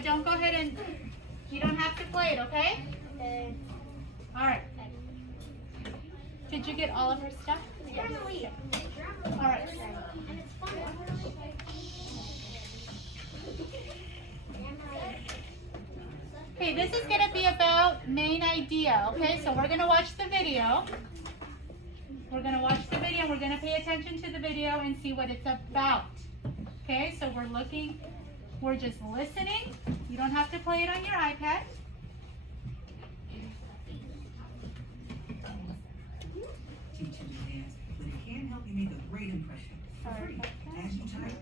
but don't go ahead and, you don't have to play it, okay? Okay. All right. Did you get all of her stuff? Yeah. All right. Okay, this is going to be about main idea, okay? So we're going to watch the video. We're going to watch the video. We're going to pay attention to the video and see what it's about. Okay, so we're just listening. You don't have to play it on your iPad. Teach you to dance, but it can help you make a great impression. For Sorry free. about that. As you type,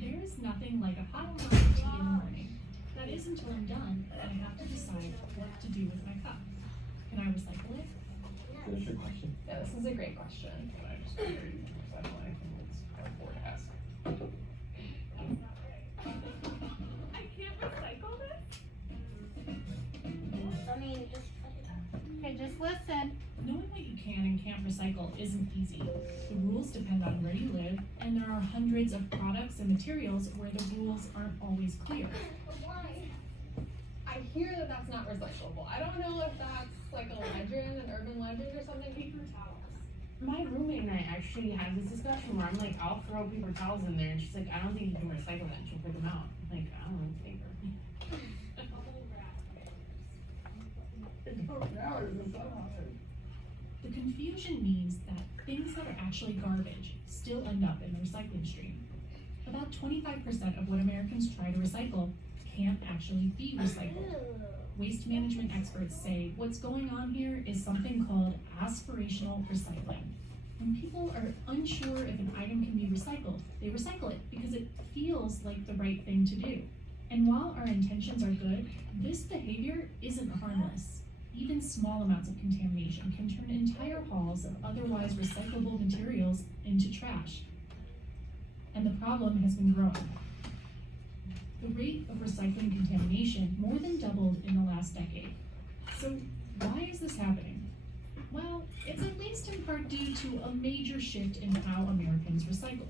There is nothing like a hot cup of tea in the morning. That is until I'm done and I have to decide what to do with my cup. Can I recycle it? Finish your question. Yeah, this is a great question. And I just figured you could recycle anything that's kind of bored to ask. I can't recycle this? I mean, just. Okay, just listen. Knowing what you can and can't recycle isn't easy. The rules depend on where you live, and there are hundreds of products and materials where the rules aren't always clear. I hear that that's not recyclable. I don't know if that's like a legend, an urban legend or something. Paper towels. My roommate and I actually had this discussion where I'm like, I'll throw paper towels in there, and she's like, I don't think you can recycle that. And she'll pick them out. I'm like, I don't know, it's paper. The confusion means that things that are actually garbage still end up in the recycling stream. About 25% of what Americans try to recycle can't actually be recycled. Waste management experts say what's going on here is something called aspirational recycling. When people are unsure if an item can be recycled, they recycle it because it feels like the right thing to do. And while our intentions are good, this behavior isn't harmless. Even small amounts of contamination can turn entire hauls of otherwise recyclable materials into trash. And the problem has been growing. The rate of recycling contamination more than doubled in the last decade. So why is this happening? Well, it's at least in part due to a major shift in how Americans recycle.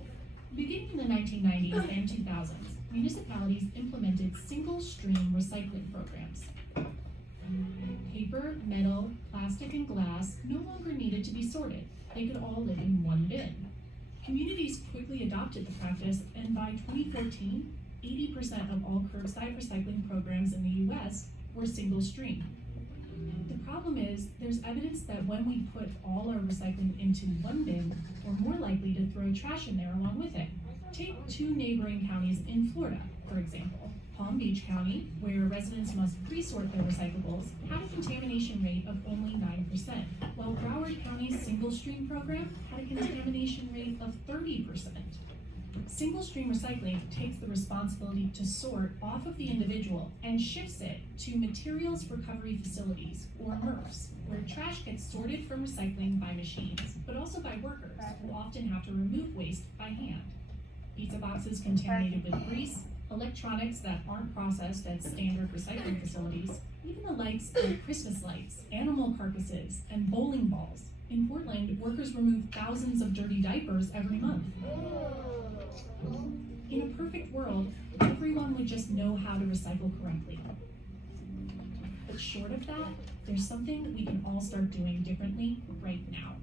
Beginning in the 1990s and 2000s, municipalities implemented single-stream recycling programs. Paper, metal, plastic, and glass no longer needed to be sorted. They could all live in one bin. Communities quickly adopted the practice, and by 2014, 80% of all curbside recycling programs in the US were single-stream. The problem is, there's evidence that when we put all our recycling into one bin, we're more likely to throw trash in there along with it. Take two neighboring counties in Florida, for example. Palm Beach County, where residents must pre-sort their recyclables, had a contamination rate of only 9%, while Broward County's single-stream program had a contamination rate of 30%. Single-stream recycling takes the responsibility to sort off of the individual and shifts it to materials recovery facilities, or MRFs, where trash gets sorted from recycling by machines, but also by workers, who often have to remove waste by hand. Pizza boxes contaminated with grease, electronics that aren't processed at standard recycling facilities, even the likes of Christmas lights, animal carcasses, and bowling balls. In Portland, workers remove thousands of dirty diapers every month. In a perfect world, everyone would just know how to recycle correctly. But short of that, there's something that we can all start doing differently right now.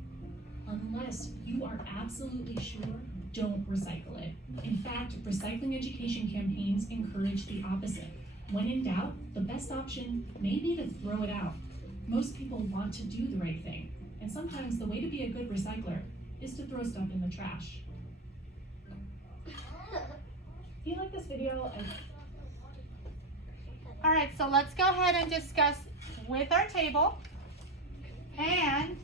Unless you are absolutely sure, don't recycle it. In fact, recycling education campaigns encourage the opposite. When in doubt, the best option may be to throw it out. Most people want to do the right thing, and sometimes the way to be a good recycler is to throw stuff in the trash. If you like this video, All right, so let's go ahead and discuss with our table and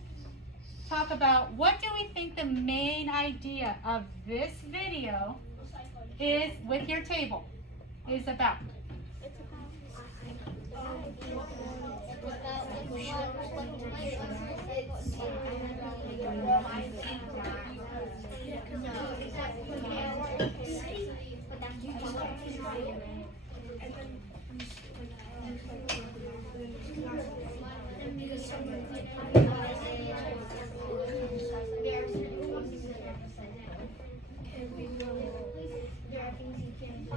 talk about what do we think the main idea of this video is with your table is about. There are things you can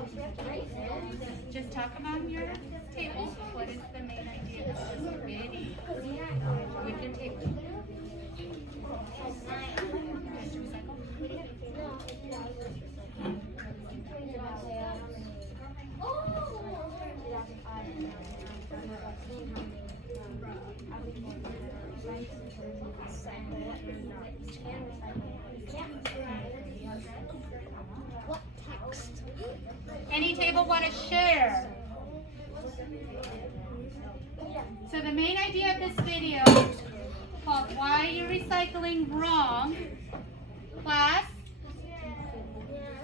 What text? Any table want to share? So the main idea of this video is called Why You're Recycling Wrong. Class?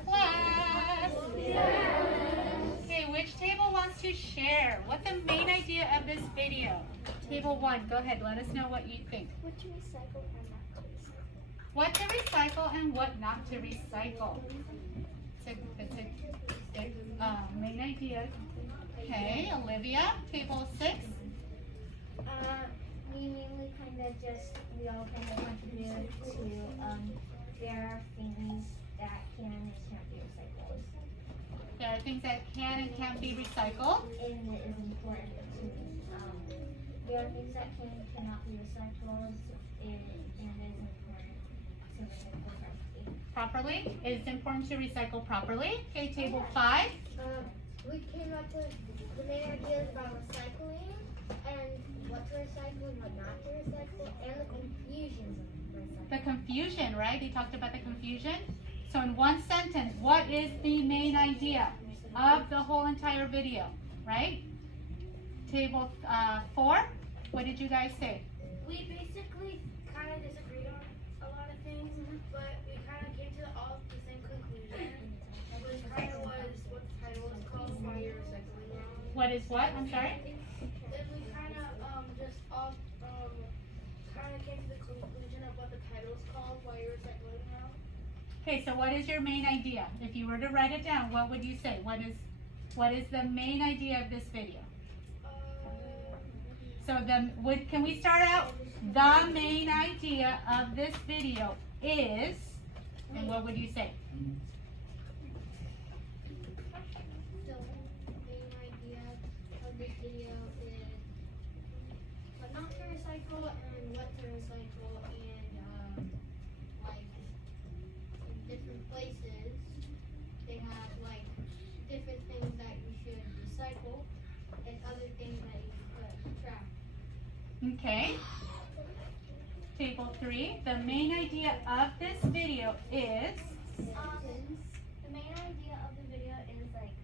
Class? Okay, which table wants to share? What's the main idea of this video? Table 1, go ahead, let us know what you think. What to recycle and not to recycle. What to recycle and what not to recycle. It's a main idea. Okay, Olivia, table 6. We mainly we all kind of contribute to, there are things that can and can't be recycled. There are things that can and can't be recycled. And it is important to, there are things that cannot be recycled, and it is important to recycle correctly. Properly. It is important to recycle properly. Okay, table 5. We came up with the main ideas about recycling and what to recycle and what not to recycle, and the confusions of recycling. The confusion, right? They talked about the confusion. So in one sentence, what is the main idea of the whole entire video, right? Table 4. What did you guys say? We basically kind of disagreed on a lot of things, but we kind of came to all the same conclusion, which kind of was what the title is called, Why You're Recycling Wrong. What is what? I'm sorry? Then we kind of just all kind of came to the conclusion of what the title is called, Why You're Recycling Wrong. Okay, so what is your main idea? If you were to write it down, what would you say? What is the main idea of this video? So can we start out? The main idea of this video is, and what would you say? The main idea of this video is what not to recycle and what to recycle, and like in different places they have like different things that you should recycle and other things that you should trash. Okay. Table 3, the main idea of this video is, The main idea of the video is like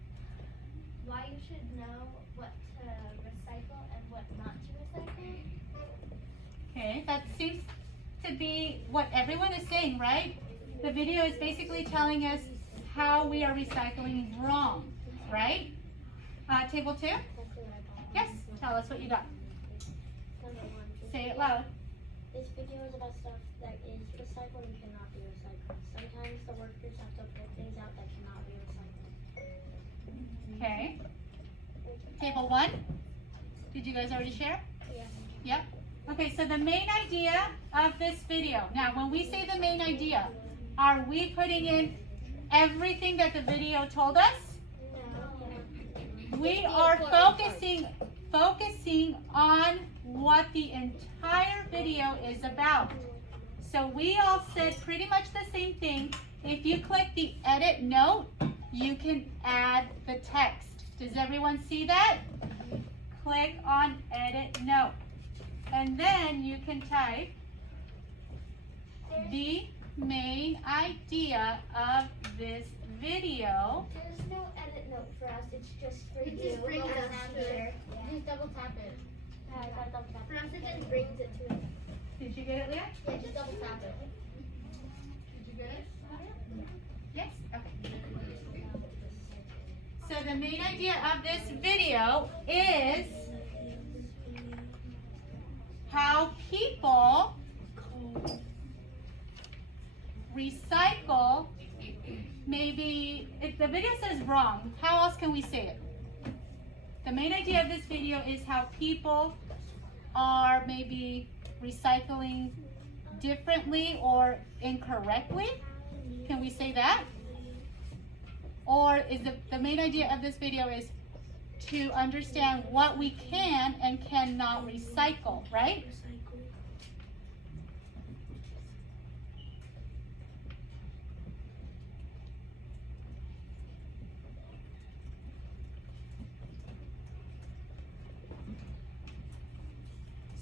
why you should know what to recycle and what not to recycle. okay, that seems to be what everyone is saying, right? The video is basically telling us how we are recycling wrong, right? Table 2, That's what I call it. yes, tell us what you got. Number 1. Say it loud. This video is about stuff that is recycled and cannot be recycled. Sometimes the workers have to pull things out that cannot be recycled. Okay. Table 1, did you guys already share? Yeah. Yep. Okay, so the main idea of this video. Now, when we say the main idea, are we putting in everything that the video told us? No. We are focusing on what the entire video is about. So we all said pretty much the same thing. If you click the edit note, you can add the text. Does everyone see that? Click on edit note. And then you can type the main idea of this video. There's no edit note for us. It's just for It you. just brings as us to user. it. Just double tap it. Yeah, I got double tap. For us, it just brings it to it. Did you get it, Leah? Yeah, just double tap it. Did you get it? Yes? Okay. So the main idea of this video is how people recycle. Maybe, if the video says wrong, how else can we say it? The main idea of this video is how people are maybe recycling differently or incorrectly. Can we say that? Or is the main idea of this video is to understand what we can and cannot recycle, right?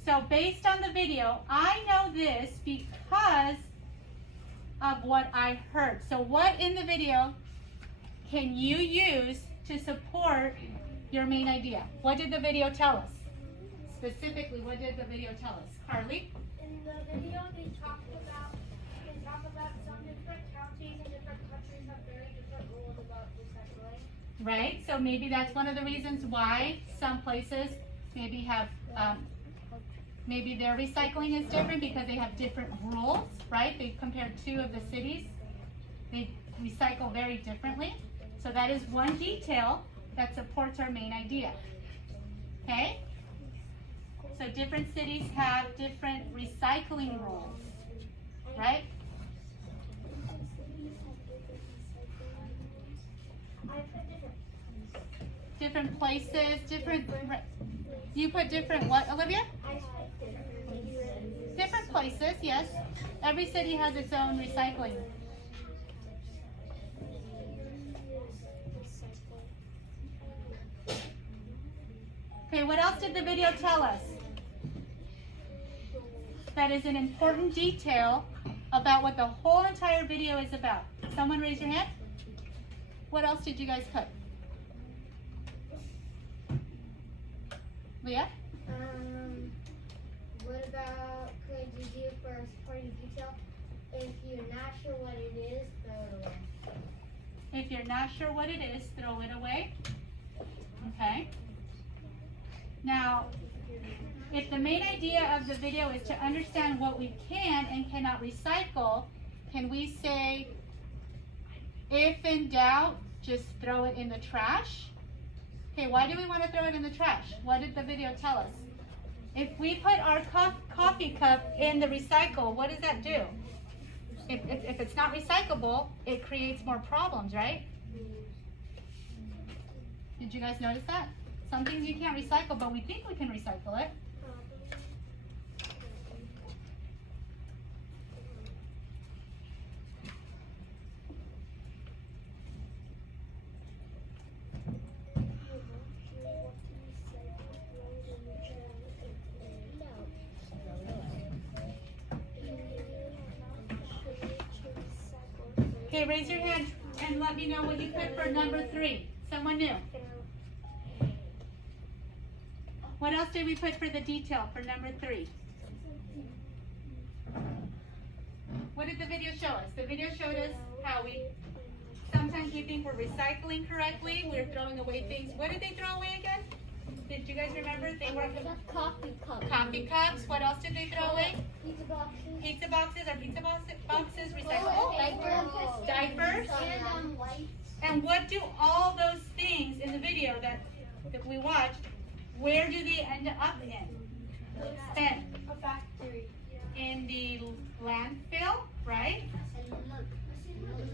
So So based on the video, I know this because of what I heard. So what in the video can you use to support your main idea? What did the video tell us? Specifically, what did the video tell us? Carly? In the video, they talk about some different counties and different countries have very different rules about recycling. Right, so maybe that's one of the reasons why some places maybe have, maybe their recycling is different because they have different rules, right? They compared 2 of the cities, they recycle very differently. So that is one detail that supports our main idea, okay? So different cities have different recycling rules, right? I put different. Different places, different, you put different what, Olivia? I put different. Different places, yes. Every city has its own recycling. Okay, what else did the video tell us? That is an important detail about what the whole entire video is about. Someone raise your hand. What else did you guys put? Leah? What about, could you do for supporting detail? If you're not sure what it is, throw it away. If you're not sure what it is, throw it away. Okay. Now, if the main idea of the video is to understand what we can and cannot recycle, can we say, if in doubt, just throw it in the trash? Okay, why do we want to throw it in the trash? What did the video tell us? If we put our coffee cup in the recycle, what does that do? If it's not recyclable, it creates more problems, right? Did you guys notice that? Some things you can't recycle, but we think we can recycle it. Okay, raise your hand and let me know what you put for number 3. Someone new. What else did we put for the detail for number 3? What did the video show us? The video showed us how sometimes we think we're recycling correctly, we're throwing away things. What did they throw away again? Did you guys remember? They were Coffee cup. coffee cups. What else did they throw away? Pizza boxes. Pizza boxes. Are pizza boxes recyclable? Diapers. And lights. And what do all those things in the video that we watched, where do they end up in? A factory. In the landfill, right?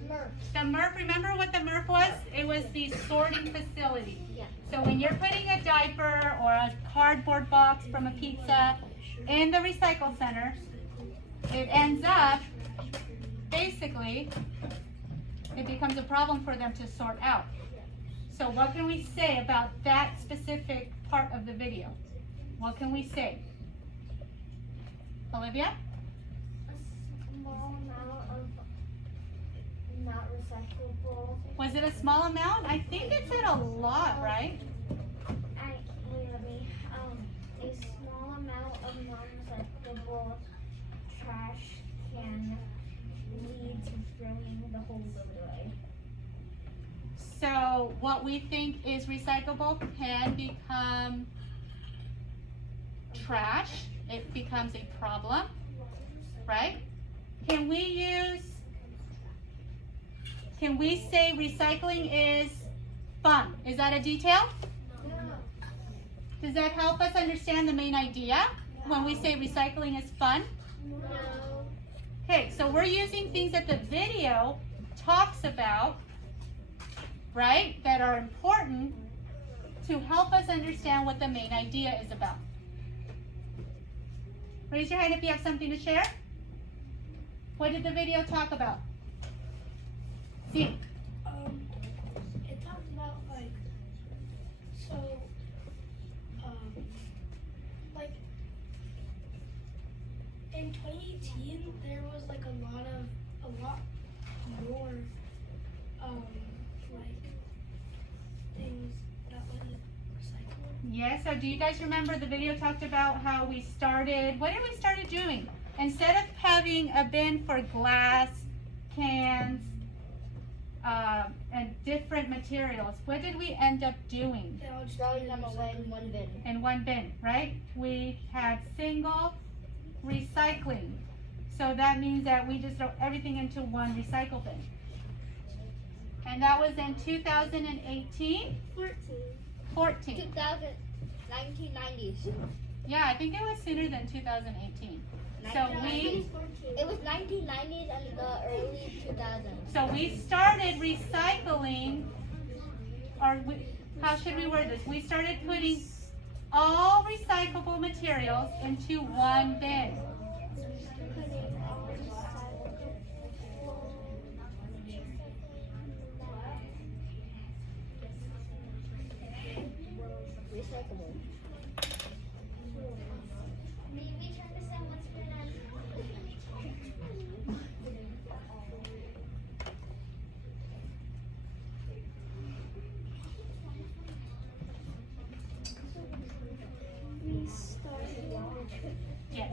Murph. The MRF, remember what the MRF was? It was the sorting facility. Yeah. So when you're putting a diaper or a cardboard box from a pizza in the recycle center, it ends up, basically, it becomes a problem for them to sort out. So what can we say about that specific part of the video? What can we say? Olivia? A small amount of not recyclable. Was it a small amount? I think it said a lot, right? A small amount of non-recyclable trash can lead to throwing the whole load away. So what we think is recyclable can become trash. It becomes a problem, right? Can we say recycling is fun? Is that a detail? Does that help us understand the main idea when we say recycling is fun? No. Okay, so we're using things that the video talks about, right, that are important to help us understand what the main idea is about. Raise your hand if you have something to share. What did the video talk about? See. It talks about like in 2018, there was like a lot more, like things that wasn't recycled. Yes, so do you guys remember the video talked about how we started, what did we started doing? Instead of having a bin for glass, cans, and different materials, what did we end up doing? They all just Throwing them away in one bin. In one bin, right? We had single recycling. So that means that we just throw everything into one recycle bin. And that was in 2018? 14. 1990s. Yeah, I think it was sooner than 2018. So we It was 1990s and the early 2000s. So we started recycling, how should we word this? We started putting all recyclable materials into one bin. Recyclable. Maybe turn this on once we're done. Yes.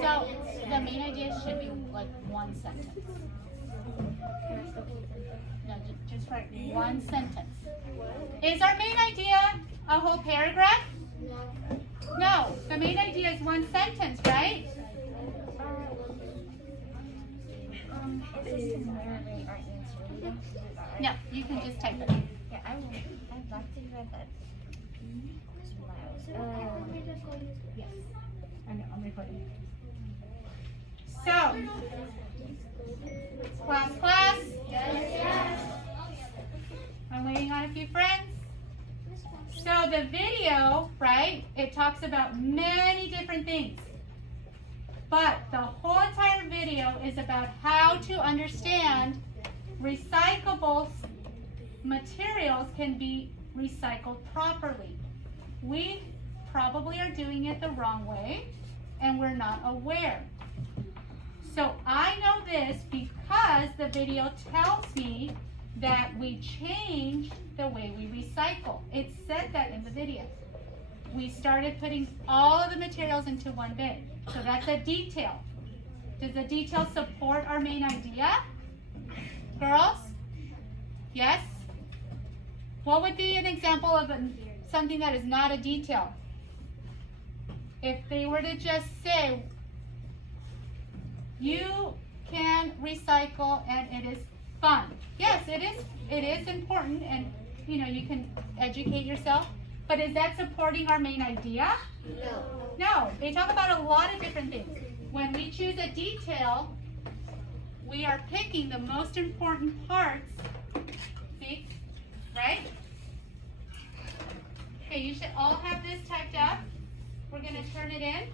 So the main idea should be like one sentence. No, just write one sentence. Is our main idea a whole paragraph? No, the main idea is one sentence, right? This is narrate our answer. No, you can just type it. Yeah, I'd like to hear that. Yes. I know, I'm recording. So, class. I'm waiting on a few friends. So the video, right, it talks about many different things. But the whole entire video is about how to understand recyclable materials can be recycled properly. We probably are doing it the wrong way and we're not aware. So I know this because the video tells me that we changed the way we recycle. It said that in the video. We started putting all of the materials into one bin. So that's a detail. Does the detail support our main idea? Girls? Yes? What would be an example of something that is not a detail? If they were to just say, you can recycle and it is fun. Yes, it is important and you can educate yourself, but is that supporting our main idea? No. No, they talk about a lot of different things. When we choose a detail, we are picking the most important parts. See? Right? Okay, you should all have this typed up. We're going to turn it in.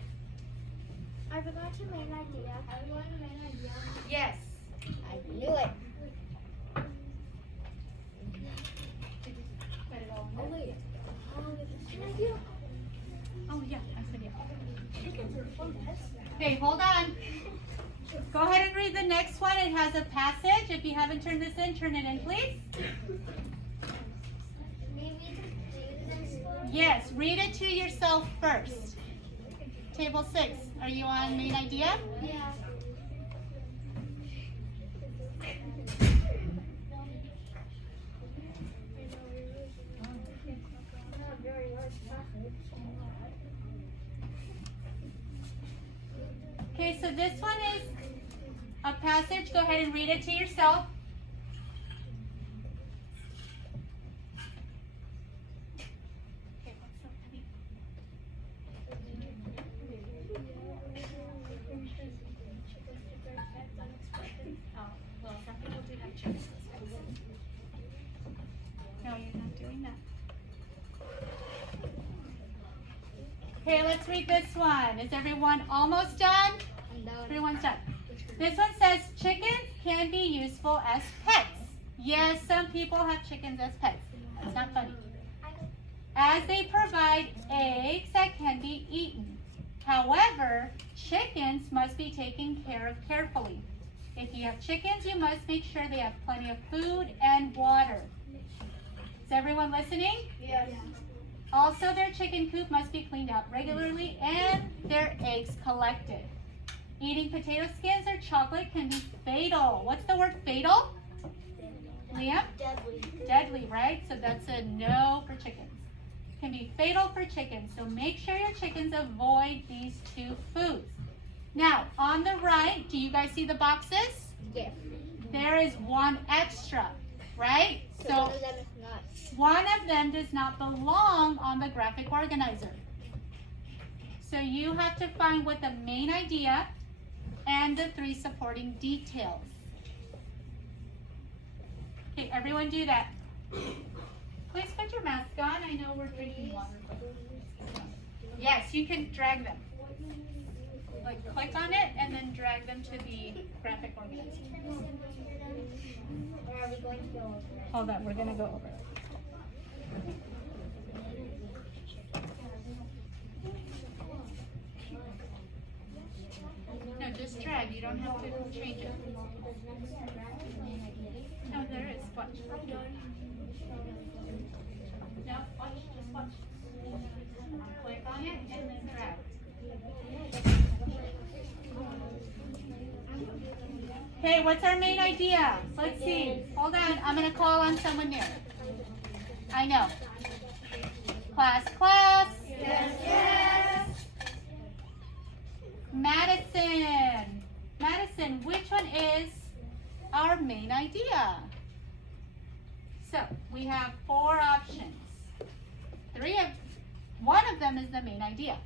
I forgot your main idea. Everyone, main idea. Yes. I knew it. Oh wait. Main idea. Oh yeah, I said yeah. Okay, hold on. Go ahead and read the next one. It has a passage. If you haven't turned this in, turn it in, please. Yes, read it to yourself first. Table 6. Are you on main idea? Yeah. Okay, so this one is a passage. Go ahead and read it to yourself. Okay, what's so heavy? Oh, well, some people do have chicken. No, you're not doing that. Okay, let's read this one. Is everyone almost done? I'm done. Everyone's done. This one says chickens can be useful as pets. Yes, some people have chickens as pets. That's not funny. As they provide eggs that can be eaten. However, chickens must be taken care of carefully. If you have chickens, you must make sure they have plenty of food and water. Is everyone listening? Yes. Also, their chicken coop must be cleaned out regularly and their eggs collected. Eating potato skins or chocolate can be fatal. What's the word fatal? Liam? Deadly. Deadly, right? So that's a no for chickens. Can be fatal for chickens. So make sure your chickens avoid these two foods. Now, on the right, do you guys see the boxes? Yes. There is one extra, right? So one of them is not. One of them does not belong on the graphic organizer. So you have to find what the main idea and the 3 supporting details. Okay, everyone do that. Please put your mask on. I know we're drinking water. Yes, you can drag them. Like click on it and then drag them to the graphic organizer. Or are we going to go over it? Hold on, we're gonna go over it. No, just drag. You don't have to change it. No, there is. Watch. No, watch. Just watch. Click on it and then drag. Okay, what's our main idea? Let's see. Hold on. I'm going to call on someone new. I know. Class. Yes. Madison, which one is our main idea? So, we have 4 options. One of them is the main idea.